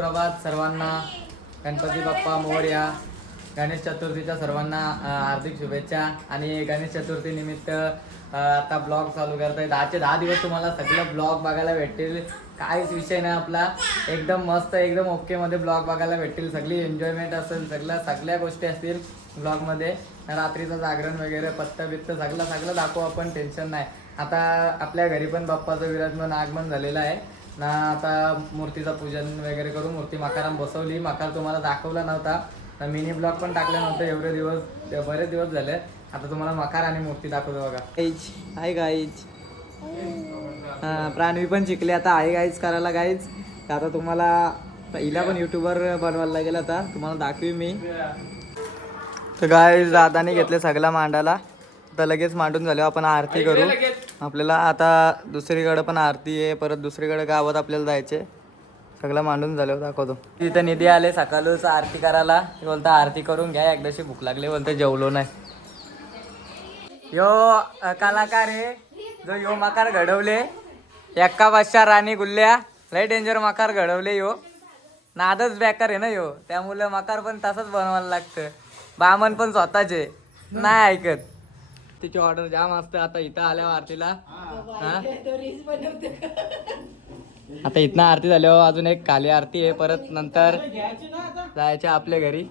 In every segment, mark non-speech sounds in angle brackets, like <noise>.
सुप्रभात सर्वांना. गणपती बाप्पा मोर्या गणेश चतुर्थीच्या सर्वांना हार्दिक शुभेच्छा. आणि गणेश चतुर्थी निमित्त आता ब्लॉग चालू करतोय. दहाचे दहा दिवस तुम्हाला सगळं ब्लॉग बघायला भेटतील. काहीच विषय नाही आपला. एकदम मस्त एकदम ओके मध्ये ब्लॉग बघायला भेटतील. सगळी एन्जॉयमेंट असेल सगळं सगळ्या गोष्टी असतील ब्लॉगमध्ये रात्रीचं जागरण वगैरे पत्ता बित्त सगळं सगळं दाखवू आपण टेन्शन नाही. आता आपल्या घरी पण बाप्पाचं विराजमान आगमन झालेलं आहे. ना आता मूर्तीचं पूजन वगैरे करून मूर्ती मकाराम बसवली. मकार तुम्हाला दाखवला नव्हता. ना मिनी ब्लॉग पण टाकला नव्हता एवढे दिवस बरेच दिवस झाले. आता तुम्हाला मकार आणि मूर्ती दाखवतो बघा. गाईज हाय गाईज हा प्राणवी पण शिकले आता. आहे गाईज करायला गाईज आता तुम्हाला हिला पण युट्यूबर बनवायला लागेल आता. तुम्हाला दाखवी मी. तर गाय दादाने घेतले सगळा मांडाला. आता लगेच मांडून झाले. आपण आरती करू. आपल्याला आता दुसरीकडं पण आरती आहे परत दुसरीकडे गावात आपल्याला जायचे सगळं मांडून झालं दाखवतो. तिथं निधी आले सकाळूच आरती करायला. बोलता आरती करून घ्या एकदाशी भूक लागली. बोलते जेवलो नाही. यो कलाकार आहे. जो यो मकार घडवले. एक्का बादशा राणी गुल्ल्या. लय डेंजर मकार घडवले यो. नादच बेकार आहे ना यो. त्यामुळे मकार पण तसंच बनवायला लागतं. बामन पण स्वतःचे. नाही ऐकत. तिची ऑर्डर जाम असते आता इथं आल्यावर आरतीला. हा? आता इथनं आरती झाल्यावर अजून एक खाली आरती आहे परत नंतर जायचे आपल्या घरी.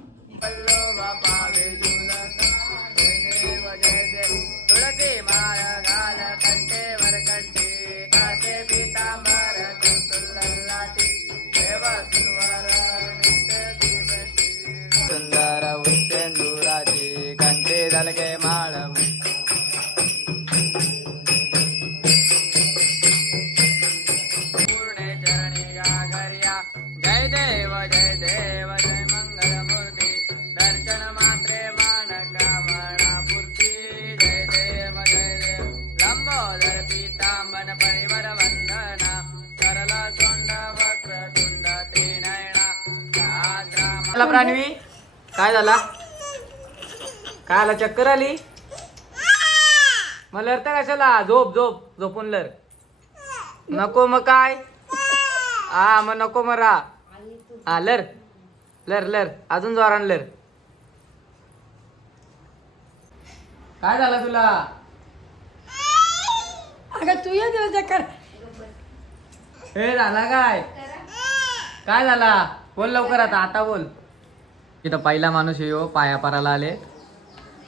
देव जय देव जय मंगल मूर्ती दर्शन मात्रे मान कामना पूर्ती जय देव जय देव लंबोदर पीतांबन परिवर वंदना सरल तोंड वक्र तुंड त्रिनयना प्राणवी काय झाला? काय आला? चक्कर आली? मग लढता कशाला? झोप झोप झोपून लर. नको मग काय? हा मग नको मरा. रा हा लर लर. लर अजून जोरान लर. काय झालं तुला? अगं तू ये दिवस चक्कर. हे झाला काय? काय झाला? बोल लवकर आता आता बोल. इथं पहिला माणूस येऊ पाया पाराला आले.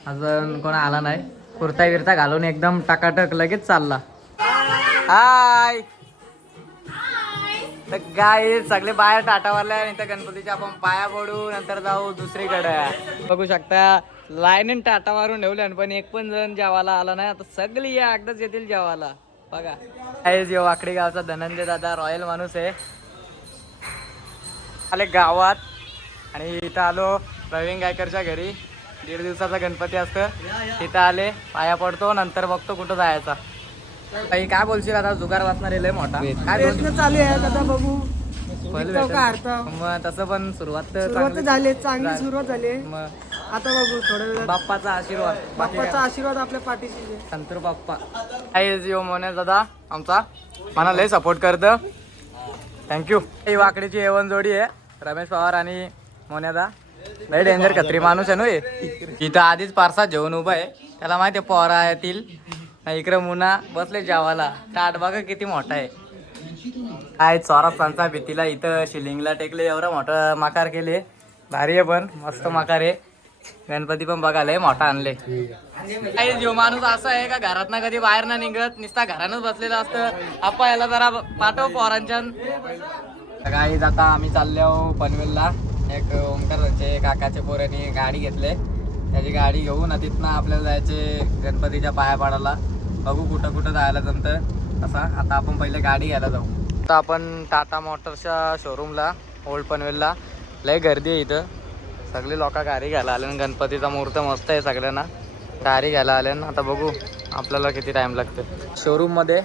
अजून कोण आला नाही. कुर्ता बिरता घालून एकदम टकाटक लगेच चालला. हाय. तर गाय सगळे बाहेर टाटावाले आणि तर गणपतीच्या आपण पाया पडू नंतर जाऊ दुसरीकडे. बघू शकता लाईनीन टाटा मारून ठेवले पण एक पण जण जेवायला आला नाही. आता सगळी या एकदाच येतील जेवायला. बघा. आहे वाकडी गावचा धनंजय दादा रॉयल माणूस आहे. आले गावात आणि इथं आलो प्रवीण गायकरच्या घरी. दीड दिवसाचा गणपती असतं. तिथं आले पाया पडतो नंतर बघतो कुठं जायचा. काही काय बोलशील आता? जुगार वाचणार लय मोठा. काय प्रयत्न चालू आहे आता बघू. मग तसं पण सुरुवात तर सुरुवात झाली चांगली सुरुवात झाली. आता बघू थोड्या वेळात. बाप्पाचा आशीर्वाद बाप्पाचा काय? आशीर्वाद आपल्या पाठीशी आहे. संतूर बाप्पा. आहे जिओ मोने दादा आमचा. मला लय सपोर्ट करतं. थँक्यू ही वाकडीची एवन जोडी आहे रमेश पवार आणि मोन्यादा लय डेंजर खत्री माणूस आहे ना हे. इथं आधीच पारसा जेवण उभा आहे. त्याला माहिती आहे पोरा येतील इकडे मुना बसले जेवाला ताट बघा किती मोठा आहे. काय सांचा भीतीला इथं शिलिंगला टेकले एवढं मोठं माकार केले. भारी आहे पण मस्त माकार आहे. गणपती पण बघायला आहे, मोठा आणले. काही जीव माणूस असा आहे का घरात ना कधी बाहेर ना निघत? नुसता घरानच बसलेला असतं. आपा याला जरा पाठव पोरांच्या. काही जाता आम्ही चाललो पनवेलला. एक ओंकारचे काकाचे पोराने गाडी घेतले. त्याची गाडी घेऊन ना तिथनं आपल्याला जायचे गणपतीच्या पाया पाडायला बघू कुठं कुठं जायला जमतं असा आता आपण पहिले गाडी घ्यायला जाऊ. आता आपण टाटा मोटर्सच्या शोरूमला ओल्ड पनवेलला लय गर्दी आहे इथं. सगळे लोक गाडी घ्यायला आले गणपतीचा मुहूर्त मस्त आहे सगळ्यांना. गाडी घ्यायला आले आता बघू आपल्याला किती टाईम लागतो शोरूममध्ये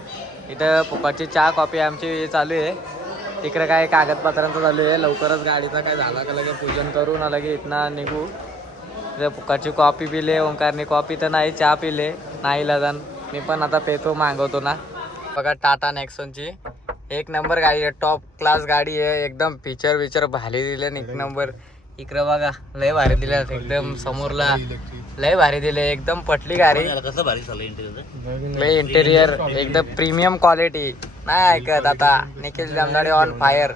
इथं फुकाची चहा कॉफी आमची चालू आहे. तिकडे काय कागदपत्रांचं चालू आहे. लवकरच गाडीचा काय झाला का लगे पूजन करू ना लगे इथनं निघू. फुकाची कॉफी पिले ओंकारने कॉफी तर नाही चहा पिले नाही लजन. मी पण आता पेतो मागवतो ना. बघा टाटा नेक्सॉनची. एक नंबर गाडी आहे टॉप क्लास गाडी आहे. एकदम फीचर विचर भारी दिले एक नंबर इकडं बघा लय भारी दिल्या एकदम समोरला. लय भारी दिले एकदम पटली गाडी. लय इंटेरियर एकदम प्रीमियम क्वालिटी नाही ऐकत आता. निखिल जामनाडे ऑन फायर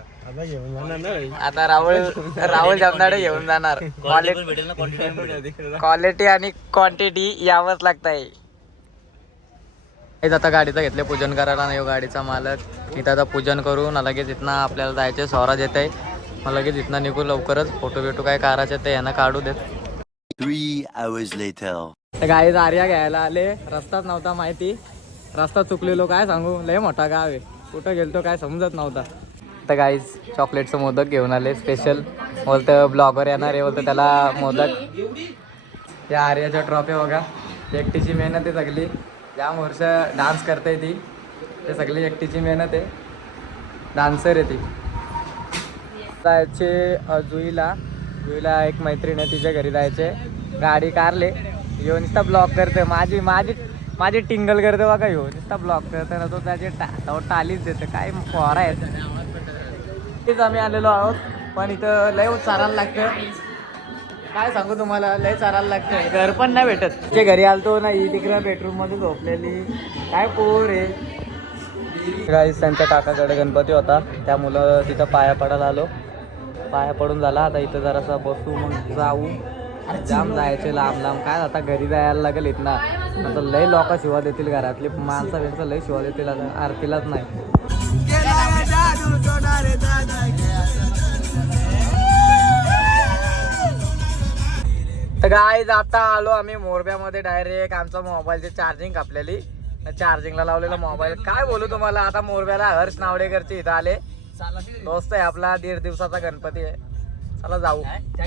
आता राहुल राहुल जामनाडे घेऊन जाणार. <laughs> क्वालिटी <laughs> आणि क्वांटिटी यावंच लागत आहे हेच आता गाडीचं घेतले पूजन करायला नाही हो गाडीचा मालक. इथं आता पूजन करू ना लगेच इथनं आपल्याला जायचे स्वराज येत आहे मग लगेच इथनं निघू लवकरच. फोटो बिटो काय काढायचे ते यांना काढू देत. गाडी आर्या घ्यायला आले. रस्ताच नव्हता माहिती. रस्ता चुकलेलो काय सांगू? लय मोठा गाव आहे. कुठं गेलतो काय समजत नव्हता. तर काहीच चॉकलेटचं मोदक घेऊन आले स्पेशल बोलतं ब्लॉगर येणार आहे बोलतं त्याला मोदक. त्या आर्याच्या ट्रॉफी बघा. एकटीची मेहनत आहे सगळी. ज्या वर्ष डान्स करते ती. ते सगळी एकटीची मेहनत आहे. डान्सर आहे ती. जायचे जुईला. जुईला एक मैत्रीण आहे तिच्या घरी जायचे. गाडी कारले. ह्यो नुसता ब्लॉक करते माझी माझी माझी टिंगल करते बघा येऊन नुसता ब्लॉक करते ना तो त्याची टा टालीच देते काय फॉरा आहेत. तेच आम्ही आलेलो आहोत. पण इथं लय चारायला लागतं काय सांगू तुम्हाला? लय चारायला लागतं घर पण नाही भेटत. जे घरी आलतो ना ही तिकडं बेडरूममध्ये झोपलेली. काय पोर आहे? गाईस त्यांच्या काकाकडे गणपती होता. त्या मुलं तिथं पाया पडायला आलो. पाया पडून झाला. आता इथं जरासा बसू मग जाऊ. जाम जायचे लांब लांब. काय आता घरी जायला लागेल इथं आता लय लोक शिवा देतील घरातली. माणसं बिणसं लय शिवा देतील. आता आरतीलाच नाही. तर काय आता आलो आम्ही मोरब्यामध्ये डायरेक्ट आमचा मोबाईलची चार्जिंग कापलेली चार्जिंगला लावलेला मोबाईल काय बोलू तुम्हाला आता मोरब्याला हर्ष नावडेकरचे इथं आले. दोस्त आहे आपला दीड दिवसाचा गणपती आहे. चला जाऊ.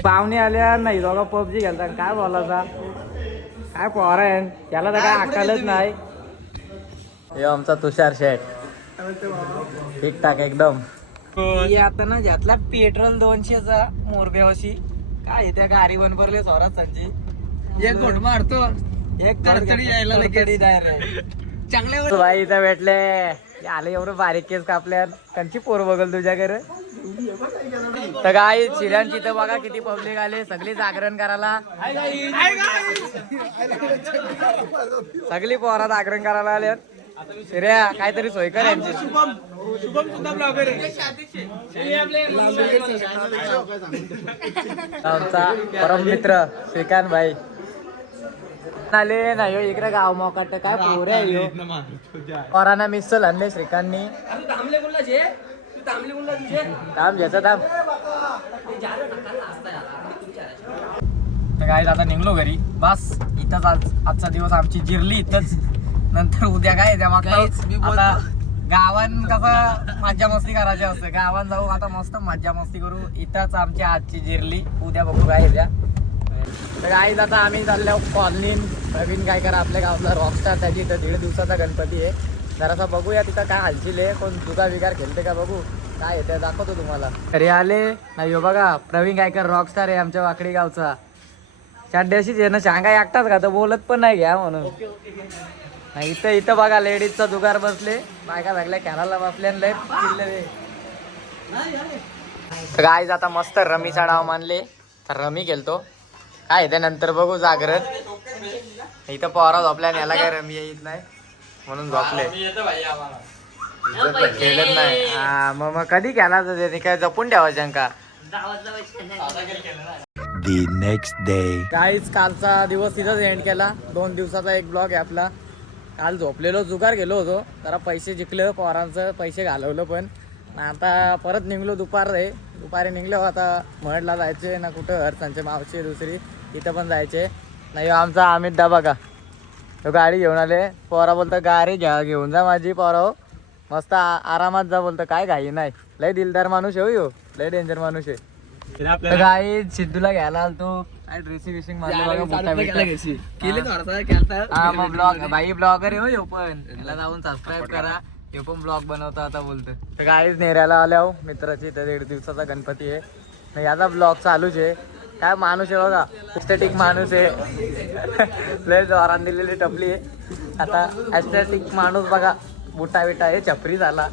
पाहुणे आल्या नाही दोघा पबजी खेळतात. काय बोलायचा? काय पोर आहे? त्याला तर काय अक्कलच नाही. हे आमचा तुषार शेठ. ठीक ठाक एकदम. आता ना ज्यातला पेट्रोल दोनशेचा मोरब्यावशी काय त्या गाडी बंद पडले स्वरात संची एक घोट मारतो. एक तरतडी यायला चांगले भाई इथं भेटले. आले एवढं बारीक केस कापल्यात. त्यांची पोर बघल तुझ्याकडे तर काय शिऱ्यांची इथं बघा किती पब्लिक आले. सगळी जागरण करायला. सगळी पोरा जागरण करायला आले शिर्या काहीतरी सोय कर यांची. आमचा परम मित्र श्रीकांत भाई. आले ना ह्यो इकडे गाव मोकाट. काय पोरे आहे ह्यो पोरांना मिसल आणले श्रीकांतनी. थांब ज्याचं थांब. तर काय आता निघलो घरी. बस इथंच आज आजचा दिवस आमची जिरली इथंच. नंतर उद्या काय त्या मागचं आता गावान कसं मज्जा मस्ती करायची असते. गावान जाऊ आता मस्त मज्जा मस्ती करू. इथंच आमची आजची जिरली. उद्या बघू काय द्या तर गाईज आता आम्ही चाललो कॉलनीन नवीन काय करा आपल्या गावातला रॉकस्टार त्याची इथं दीड दिवसाचा गणपती आहे. जरासा बघूया तिथं काय हालशील आहे. कोण जुगा विकार खेळते का बघू. काय आहे ते दाखवतो तुम्हाला. अरे आले? नाही हो बघा. प्रवीण गायकर रॉकस्टार आहे आमच्या वाकडी गावचा. चाड्याशीच आहे ना शांगा एकटाच का? तर बोलत पण नाही घ्या म्हणून. इथं इथं बघा लेडीजचा दुगार बसले. बायका सगळ्या कॅनलला बसले आणि लय ते. तर गाईज आता मस्त रमीचा डाव मानले. तर रमी गेलतो काय त्यानंतर बघू जागरण. इथं पोरा झोपल्या आणि याला काय रमी येत नाही. म्हणून झोपले. केलंच नाही. हा मग मग कधी केला तर त्याने काय जपून ठेवायचं का? Next day. काहीच कालचा दिवस तिथंच एंड केला. दोन दिवसाचा एक ब्लॉग आहे आपला. काल झोपलेलो जुगार गेलो होतो. जरा पैसे जिंकलं पोरांचं पैसे घालवलं पण. आता परत निघलो दुपार आहे दुपारी निघलो आता महडला जायचे ना कुठं हरसांचे मावशी दुसरी तिथं पण जायचे. नाही ह्यो आमचा अमित दा बघा. तो गाडी घेऊन आले. पोरा बोलतं गाडी घ्या घेऊन जा माझी पोरा हो. मस्त आरामात जा बोलतं काय घाई नाही. लय दिलदार माणूस आहे हो. लय डेंजर माणूस आहे. गाई सिद्धूला घ्यायला आलतो. काय ड्रेसिंग विसिंग मग ब्लॉग बाई ब्लॉगर आहे हो ह्यो पण. जाऊन सबस्क्राईब करा. पण ब्लॉग बनवतो आता बोलतो. तर नेऱ्याला आल्या हो मित्राची इथं दीड दिवसाचा गणपती आहे. याचा ब्लॉग चालूच आहे. काय माणूस आहे बघा. एस्थेटिक माणूस आहे. <laughs> लय जोरात दिलेली टपली आहे. आता एस्थेटिक माणूस बघा. बुटा बिटा आहे छपरी झाला.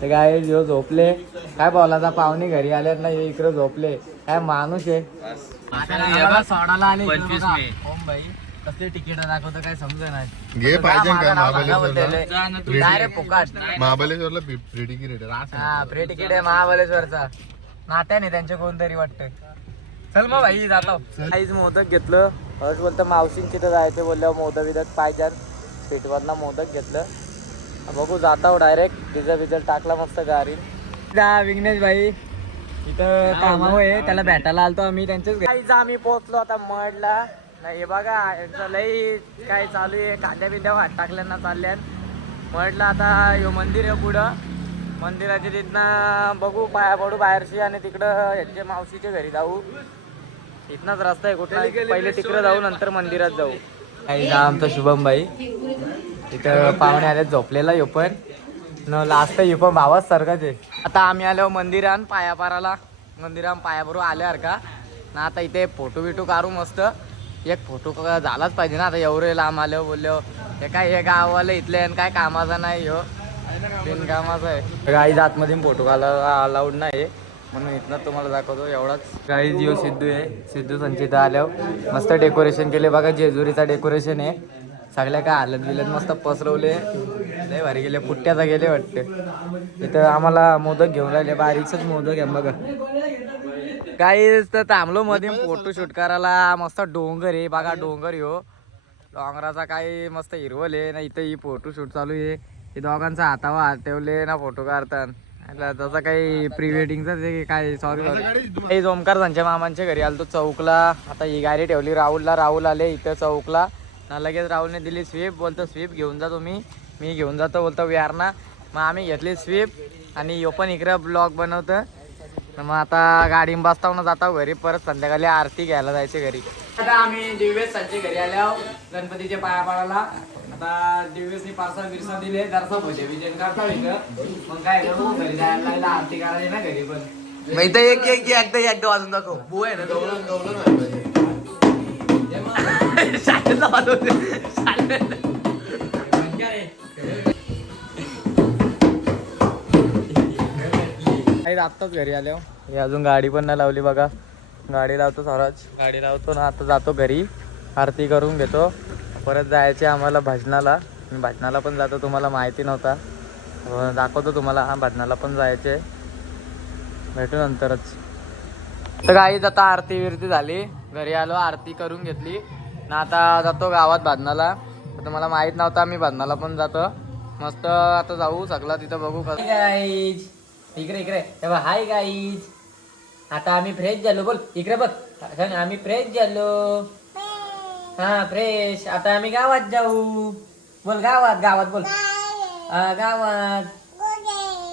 ते काय ह्यो झोपले. काय बोलाचा पाहुणे घरी आल्यात ना हे इकडे झोपले. काय माणूस आहे. सोडायला आणि इकडे पंचवीस बघा, मे. ओम भाई कसले तिकीट दाखवतं काय समज नाही. घे पाहिजे का महाबळेश्वरला डायरेक्ट फुकाट. महाबळेश्वरला फ्री तिकीट आहे हा फ्री तिकीट आहे महाबळेश्वरचा नात्याने त्यांचे कोणतरी वाटतं चल मग भाई जातो. काहीच मोदक घेतलं. हर्ष बोलतं मावशींची तर जायचं बोलल्यावर मोदक बिदक पाहिजे. स्वीटवरनं मोदक घेतलं. बघू जाता डायरेक्ट डिझल बिझल टाकला मस्त गाडी विघ्नेश भाई. इथं कामावर आहे त्याला भेटायला आलतो आम्ही त्यांच्याच आम्ही पोहोचलो आता मडला. नाही हे बघा यांचं लई काय चालू आहे. कांद्या बिंद्या वाट टाकल्यांना चालल्यान म्हटलं आता यो मंदिर आहे पुढं. मंदिराच्या तिथनं बघू पाया पडू बाहेरशी आणि तिकडं यांच्या मावशीच्या घरी जाऊ. इथनंच रस्ता आहे कुठला. पहिले तिकडे जाऊ नंतर मंदिरात जाऊ. काही जा आमचा शुभम भाई. इथं पाहुणे आले झोपलेला येऊ पण. न लास्ट येऊ पण भावाच सारखाच आहे. आता आम्ही आलो मंदिरान पायापाराला. मंदिरान पायाभरू बरोबर आल्यावर का? ना आता इथे फोटो बिटो काढू मस्त. एक फोटो का- झालाच पाहिजे ना. आता एवढे लांब आलो बोललो हे काय हे गाववाले इथले आणि काय कामाचा नाही हो बिनकामाचा आहे. गाईज आतमध्ये फोटो काढायला अलाउड नाही म्हणून इथनं तुम्हाला दाखवतो एवढाच. काही जिओ सिद्धू आहे. सिद्धू संचिता आल्यावर मस्त डेकोरेशन केले. बघा जेजुरीचा डेकोरेशन आहे. सगळ्या काय हालत बिलत मस्त पसरवले. लय भारी गेले. पुट्ट्याचा गेले वाटते. इथं आम्हाला मोदक घेऊन राहिले. बारीकच मोदक आहे बघा. काही तर थांबलो मध्ये. फोटो शूट करायला. मस्त डोंगर आहे. बघा डोंगर हो डोंगराचा काही मस्त हिरवल आहे. ना इथं ही फोटो शूट चालू आहे. हे दोघांचा हातावर हात ठेवले ना फोटो काढतात तसं काही प्री वेडिंगचं ते काय सॉरी ओमकार त्यांच्या मामांच्या घरी आलतो चौकला. आता ही गाडी ठेवली राहुलला. राहुल आले इथं चौकला. ना लगेच राहुलने दिली स्वीप बोलतो स्वीप घेऊन जा तुम्ही. मी घेऊन जातो बोलतो विहारना. मग आम्ही घेतली स्वीप आणि यो पण इकडं ब्लॉग बनवतं. मग आता गाडी बसताना जातो घरी. परत संध्याकाळी आरती घ्यायला जायचे घरी. आता आम्ही संजय घरी आल्यावर गणपतीच्या पाया पडायला आता दिव्यसनी पार्सल बिरसा दिले दर्शन भजे विजय करता मग काय करू? घरी जायला लागला आरती करायची ना घरी पण. इथं एक एक एकदा एकदा वाजून दाखव. बू आहे ना वाजवते शाळेत. आत्ताच घरी आलो हे. अजून गाडी पण नाही लावली बघा. गाडी लावतो स्वराज. गाडी लावतो ना आता जातो घरी. आरती करून घेतो. परत जायचे आम्हाला भजनाला. मी भजनाला पण जातो तुम्हाला माहिती नव्हता. दाखवतो तुम्हाला. हा भजनाला पण जायचे. भेटू नंतरच. तर गाई आता आरती विरती झाली. घरी आलो आरती करून घेतली. ना आता जातो गावात भजनाला. तुम्हाला माहीत माहीत नव्हता मी भजनाला पण जातो. मस्त आता जाऊ सगळं तिथं बघू कसं. गाईज इकडे इकडे. हे हाय गाईज आता आम्ही फ्रेश झालो बोल. इकडे बघ. आम्ही फ्रेश झालो. हा फ्रेश आता आम्ही गावात जाऊ. बोल गावात गावात बोल. हा, गावात.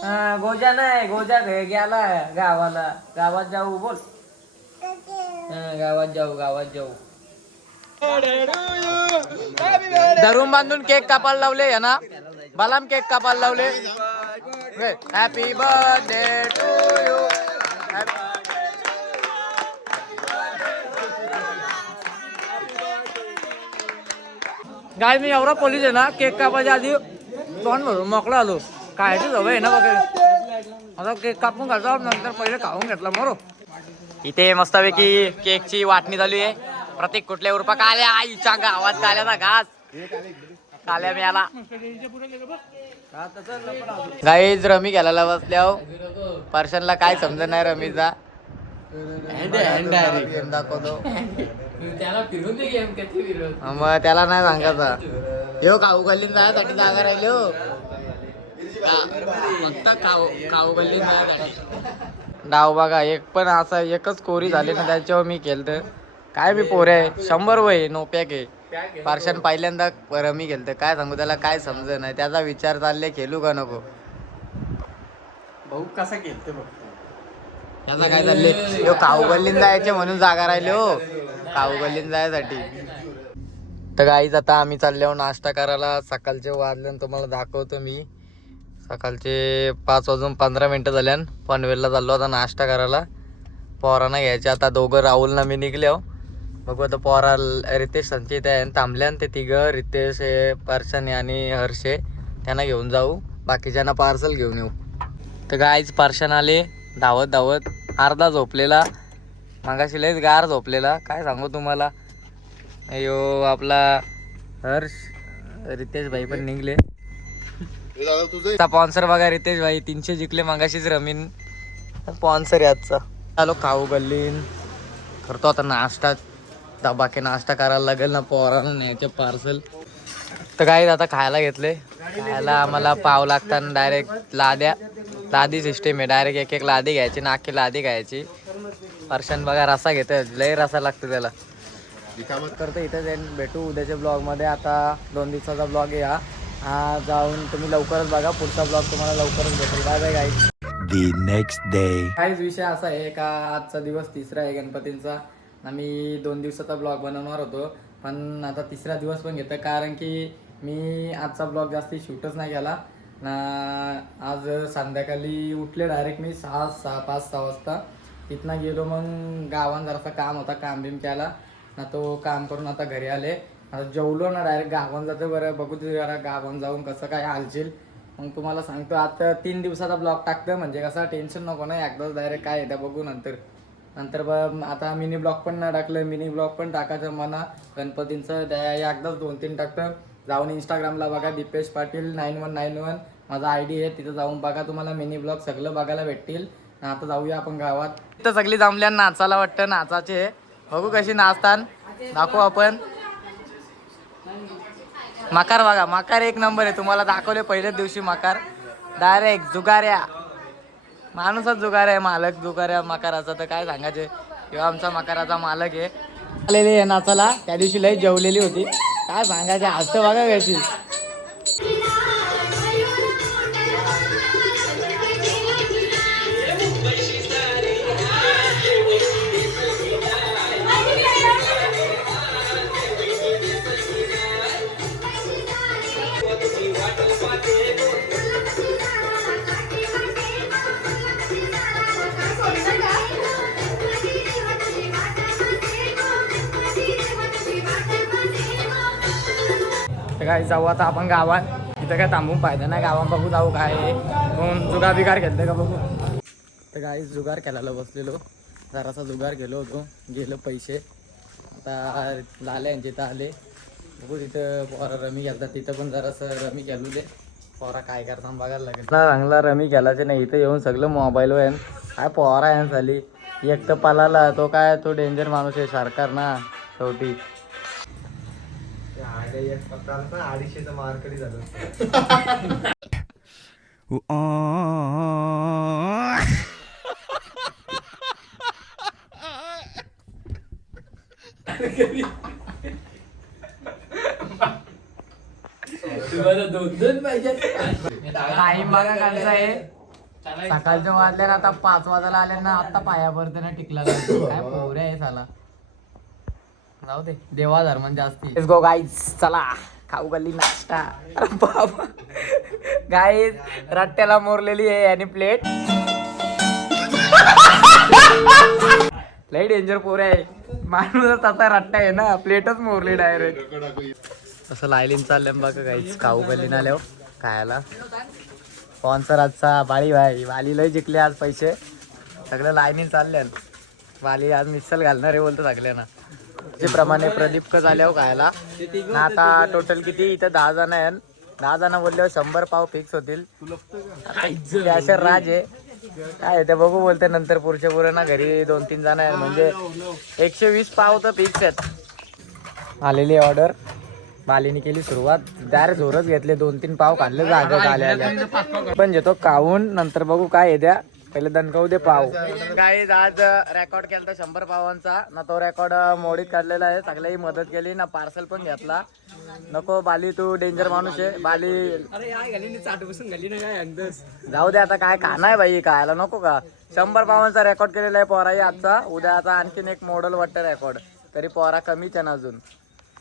हा गोजा नाही गोजा घे- गेला गावाला. गावात जाऊ बोल. हा, गावात जाऊ गावात जाऊ. धरून बांधून केक कापायला लावले ना. बलाम केक कापायला लावले. Happy birthday to you guy मी एवढा पोलीस आहे ना केक कापायच्या आधी तोंड भरून मोकळा आलो. खायची सवय आहे ना बघा. आता केक कापून घालतो नंतर पहिले खाऊन घेतला मरो. इथे मस्तपैकी केकची वाटणी झाली आहे. प्रत्येक कुठल्या उरपा काल्या? आईच्या गावात काल्याचा घास काल्या मिळाला. गाईज रमी घ्यायला बसल्या हो. पर्शनला काय समजत नाही रमीचा. गेम दाखवतो. मग त्याला नाही सांगायचा. यो काऊ गल्लीन जायसाठी जागा राहिलो फक्त काऊ काऊ गल्लीन जायसाठी डाव बघा एक पण असा एकच कोरी झाली ना त्याच्यावर मी केलं काय मी पोरे आहे शंभर वय नोप्याक आहे. पार्शन पहिल्यांदा रमी गेलत काय सांगू त्याला काय समज नाही. त्याचा विचार चालले खेळू का नको? भाऊ कसा खेळते बघ? त्याचा काय चालले यो काऊ जायचे म्हणून जागा राहिले हो. काऊ जायसाठी. तर गाईज आता आम्ही चालल्यावर नाश्ता करायला. सकाळचे वाजल्यान तुम्हाला दाखवतो मी. सकाळचे पाच वाजून पंधरा मिनटं झाल्यान पनवेलला चाललो आता नाश्ता करायला. पोरांना घ्यायचे. आता दोघं राहुलना मी निघले हो बघू आता पोरा रितेश संचित आहे थांबल्यान ते तिघं रितेश हे पर्शन आणि हर्षे त्यांना घेऊन जाऊ. बाकीच्यांना पार्सल घेऊन येऊ. तर गाईज पार्शन आले. धावत धावत अर्धा झोपलेला. मागाशी लयच गार झोपलेला. काय सांगू तुम्हाला? अयो आपला हर्ष रितेश भाई पण निघले. स्पॉन्सर बघा रितेश भाई. तीनशे जिंकले मागाशीच रमीन. स्पॉन्सर याचा आलो खाऊ गल्लीन. करतो आता नाश्ता. दबाके नाश्ता करायला लागेल ना पोराला न्यायचे पार्सल तर काय आता खायला घेतले. खायला आम्हाला पाव लागतात डायरेक्ट लाद्या. लादी सिस्टीम आहे. डायरेक्ट एक एक लादी घ्यायची ना अख्खी लादी घ्यायची. पर्शन बघा रसा घेतोय. लय रसा लागतो त्याला. रिकामं करतो इथं जाईन भेटू उद्याच्या ब्लॉगमध्ये आता दोन दिवसाचा ब्लॉग आहे हा. जाऊन तुम्ही लवकरच बघा. पुढचा ब्लॉग तुम्हाला लवकरच भेटेल. Bye bye guys The next day. काहीच विषय असा आहे का आजचा दिवस तिसरा आहे गणपतींचा. आम्ही दोन दिवसाचा ब्लॉग बनवणार होतो. पण आता तिसरा दिवस पण घेतो कारण की मी आजचा ब्लॉग जास्ती शूटच नाही केला. ना आज संध्याकाळी उठले डायरेक्ट मी सहा सहा पाच सहा वाजता. तिथनं गेलो मग गावात जरासा काम होता काम बिम केला. ना तो काम करून आता घरी आले. आता जेवलो ना डायरेक्ट गावात जातो बरं. बघू ते जरा गावात जाऊन कसं काय हालशील मग तुम्हाला सांगतो आता तीन दिवसाचा ब्लॉग टाकतं म्हणजे कसं टेन्शन नको ना एकदाच डायरेक्ट काय येतं बघू नंतर. नंतर ब आता मिनी ब्लॉग पण नाही टाकलं. मिनी ब्लॉग पण टाकायचं मना गणपतींचं द्या एकदाच दोन तीन टाकतं जाऊन इंस्टाग्रामला बघा Deepesh Patil nine one nine one माझा आय डी आहे तिथं जाऊन बघा तुम्हाला मिनी ब्लॉग सगळं बघायला भेटतील. आता जाऊया आपण गावात. तिथं सगळी जमल्या नाचायला वाटतं नाचाचे बघू कशी नाचतान दाखवू आपण. मकार बघा मकार एक नंबर आहे. तुम्हाला दाखवले पहिल्याच दिवशी मकार. डायरेक्ट जुगाऱ्या. माणूसच जुगार आहे मालक जुगाऱ्या मकाराचा. तर काय सांगायचे? किंवा आमचा मकाराचा मालक आहे. आलेली आहे नाचाला त्या दिवशी लई जेवलेली होती. काय सांगायचे हसतं बघा कशी काय जाऊ आता आपण गावात. इथं काय थांबून फायदा नाही गावात बघू जाऊ काय. आहे. कोण जुगार बिगार घेतलं का बघू. तर काय जुगार खेळायला बसलेलो. जरासा जुगार गेलो होतो. गेलो पैसे. आता लाले यांचे इथं आले. बघू तिथं पोरा रमी खेळतात. तिथं पण जरासं रमी खेळू दे. पोरा काय करता बघायला लागेल. चांगला रमी खेळायचे नाही. इथं येऊन सगळं मोबाईलवर आहे. काय पोरा आहे झाली एक तर पलाला तो काय तो डेंजर माणूस आहे. सरकार ना. शेवटी. टाइम बघा कालचा आहे. सकाळच्या वाजल्या ना आता पाच वाजायला आल्या ना आता पाया पडते ना टिकला. काय पोरे आहे साला. जाऊ दे. देवा धर्मन जास्ती गो गाईज चला. खाऊ गल्ली नाश्ता. बाबा. गाईज रट्ट्याला मोरलेली आहे आणि प्लेट लई डेंजर पोर आहे. माणूस आता रट्टा आहे ना. प्लेटच मोरली डायरेक्ट असं लायलीन चाललं बघा गाईज खाऊ गल्ली आल्यावर हो. खायला. स्पॉन्सर आजचा बाळी भाई. वाली लय जिंकले आज पैसे. सगळं लायनी चालले वाली आज मिसल घालणार आहे बोलतो सगळ्यांना. प्रमाणे प्रदीप क झाल्यावर हो खायला. ना आता टोटल किती? इथं दहा जण आहेत. दहा जण बोलल्यावर शंभर पाव फिक्स होतील. ते असे राज आहे. काय ते बघू बोलते नंतर पुढच्या पुढे ना. घरी दोन तीन जण आहेत. म्हणजे एकशे वीस पाव तर फिक्स आहेत. आलेली ऑर्डर मालीने केली सुरुवात. डायरेक्ट जोरच घेतले. दोन तीन पाव खाल्ले. जागा आल्या. पण घेतो काहून नंतर बघू काय येत्या पहिले दणकावू दे पाव. काय आज रेकॉर्ड केला शंभर पावांचा. ना तो रेकॉर्ड मोडीत काढलेला आहे. सगळ्याही मदत केली ना पार्सल पण घेतला. नको बाली तू डेंजर माणूस आहे. बाली जाऊ दे आता काय खाना आहे बाई खायला नको का? शंभर पावांचा रेकॉर्ड केलेला आहे पोराही आजचा. उद्या आता आणखीन एक मॉडेल वाटतं रेकॉर्ड तरी पोरा कमीच आहे ना अजून.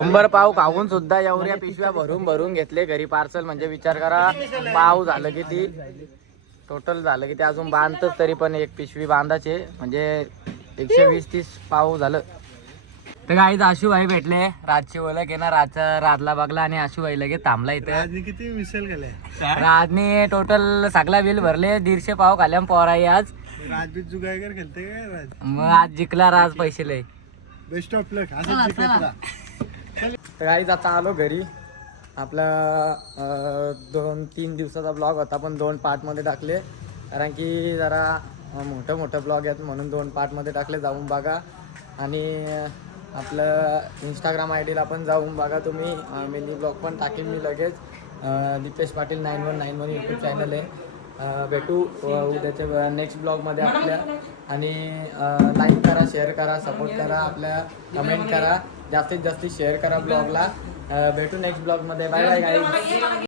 शंभर पाव खाऊन सुद्धा एवढ्या पिशव्या भरून भरून घेतले. घरी पार्सल म्हणजे विचार करा. पाव झालं किती? टोटल झालं की ते अजून बांधतच तरी पण एक पिशवी बांधायचे. म्हणजे एकशे वीस तीस पाव झालं. तर गाईज आशूभाई भेटले. राजची ओळख आहे ना राजचा राजला बघला आणि आशूभाई लगेच थांबला इथं. किती मिसल गेलाय राजने टोटल सगळा बिल भरले दीडशे पाव खाल्या पोराई आज. राजबीत जुगायकर खेळते काय राज? मग आज जिंकला राज पैसे लय. बेस्ट ऑफ लक असं जिंकत राहा. तर गाईज आता आलो घरी. आपला दोन तीन दिवसाचा ब्लॉग होता पण दोन पार्टमध्ये टाकले. कारण की जरा मोठं मोठं ब्लॉग आहेत म्हणून दोन पार्टमध्ये टाकले जाऊन बघा. आणि आपलं इंस्टाग्राम आय डीला पण जाऊन बघा तुम्ही. मिनी ब्लॉग पण टाकेन मी लगेच. Deepesh Patil nine one nine one YouTube channel आहे. भेटू उद्याच्या नेक्स्ट ब्लॉगमध्ये आपल्या. आणि लाईक करा शेअर करा सपोर्ट करा आपल्या कमेंट करा. जास्तीत जास्त शेअर करा ब्लॉगला भेटू नेक्स्ट ब्लॉगमध्ये बाय बाय गाईज